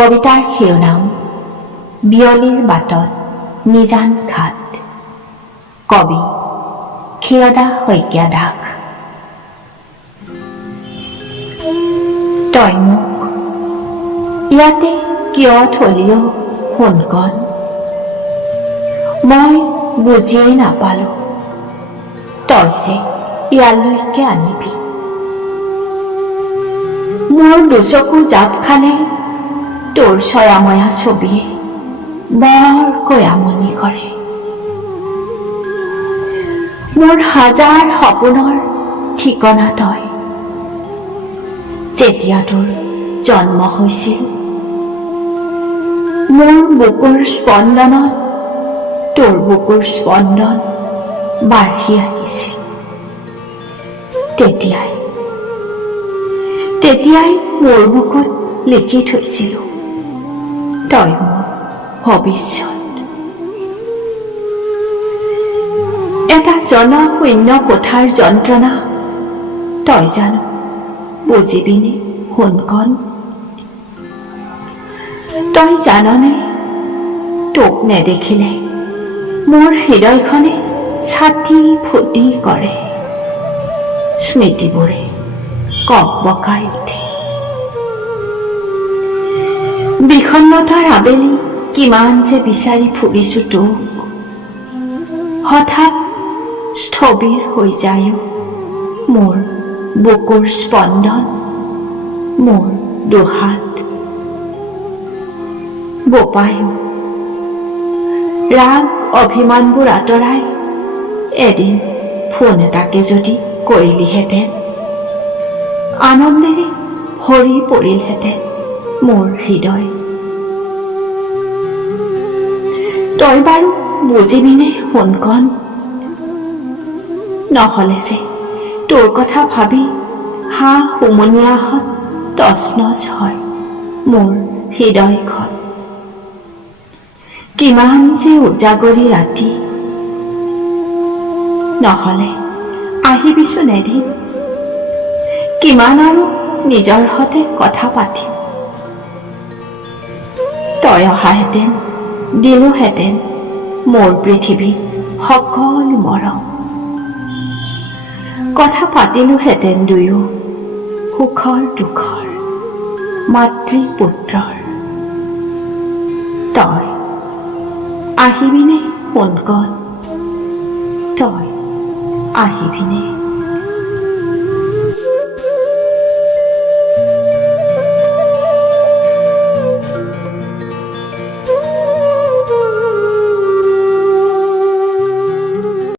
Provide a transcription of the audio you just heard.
কবিতাৰ শিৰোনাম বিয়লিৰ বাটত নিজান ঘাট। কবি ক্ষীৰদা শইকীয়া দাস। তই মোক ইয়াতে কিয় থলিও সোণকণ, মই বুজিয়েই নাপালো তই যে ইয়ালৈকে আনিবি। মোৰ দুচকু জাপ খালে তোৰ ছয়াময়া ছবিয়ে বৰকৈ আমনি কৰে। মোৰ হাজাৰ সপোনৰ ঠিকনা তই, যেতিয়া তোৰ জন্ম হৈছিল মোৰ বুকুৰ স্পন্দনত তোৰ বুকুৰ স্পন্দন বাঢ়ি আহিছিল। তেতিয়াই মোৰ বুকুত লিখি থৈছিলো তই মোৰ ভৱিষ্যত। এটা জনশূন্য কোঠাৰ যন্ত্ৰণা তই জানো বুজিবিনে সোণকণ? তই জাননে তোক নেদেখিলে মোৰ হৃদয়খনে ছাতি ফুটি কৰে, স্মৃতিবোৰে ককবকাই উঠে। বিষণ্ণতাৰ আবেলি কিমান যে বিচাৰি ফুৰিছো তোক, হঠাৎ স্থবিৰ হৈ যায় মোৰ বুকুৰ স্পন্দন, মোৰ দুহাত। বোপায়ো ৰাগ অভিমানবোৰ আঁতৰাই এদিন ফোন এটাকে যদি কৰিলিহেঁতেন, আনন্দেৰে ভৰি পৰিলহেঁতেন মোৰ হৃদয়। তই বাৰু বুজিবিনে সোণকণ? নহলে যে তোৰ কথা ভাবি হা হুমুনিয়াহত তছনছ হয় মোৰ হৃদয়খন। কিমান যে উজাগৰি ৰাতি, নহলে আহিবিচোন এদিন, কিমান আৰু নিজৰ সতে কথা পাতিম। তই অহাহেঁতেন দিলোহেঁতেন মোৰ পৃথিৱীত সকলো মৰম, কথা পাতিলোহেঁতেন দুয়ো সুখৰ দুখৰ মাতৃ পুত্ৰৰ। তই আহিবিনে সোণকণ? তই আহিবিনে?